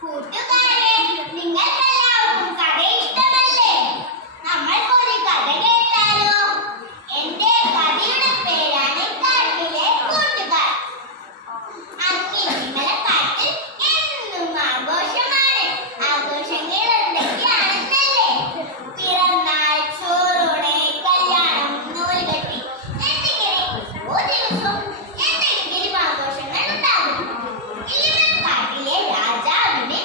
കൂട്ടുകാരെ, നിങ്ങൾക്കെല്ലാവർക്കും കഥ ഇഷ്ടമല്ലേ? നമ്മൾക്കൊരു കഥ കേട്ടാലോ? എന്റെ കഥയുടെ പേരാണ് കാട്ടിലെ കൂട്ടുകാർ. അങ്ങിമലക്കാട്ടിൽ എന്നും ആഘോഷമാണ്. ആഘോഷങ്ങൾ എന്തൊക്കെയാണെന്നല്ലേ? പിറന്നാൾ, ചോറൂണ്, കല്യാണം, നൂലുകെട്ടി എന്നിങ്ങനെ ഓരോ ദിവസവും എന്തെങ്കിലും ആഘോഷങ്ങൾ ഉണ്ടാകും. കാട്ടിലെ രാജാവിന്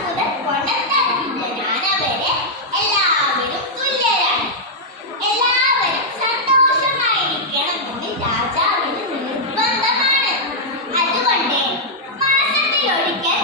മുതൽ കൊണ്ടത്തട്ടില്ലവരെ എല്ലാവരും തുല്യരാണ്. എല്ലാവരും സന്തോഷമായിരിക്കണമെന്ന് രാജാവിന് നിർബന്ധമാണ്. അതുകൊണ്ട് മാസത്തിലൊരിക്കൽ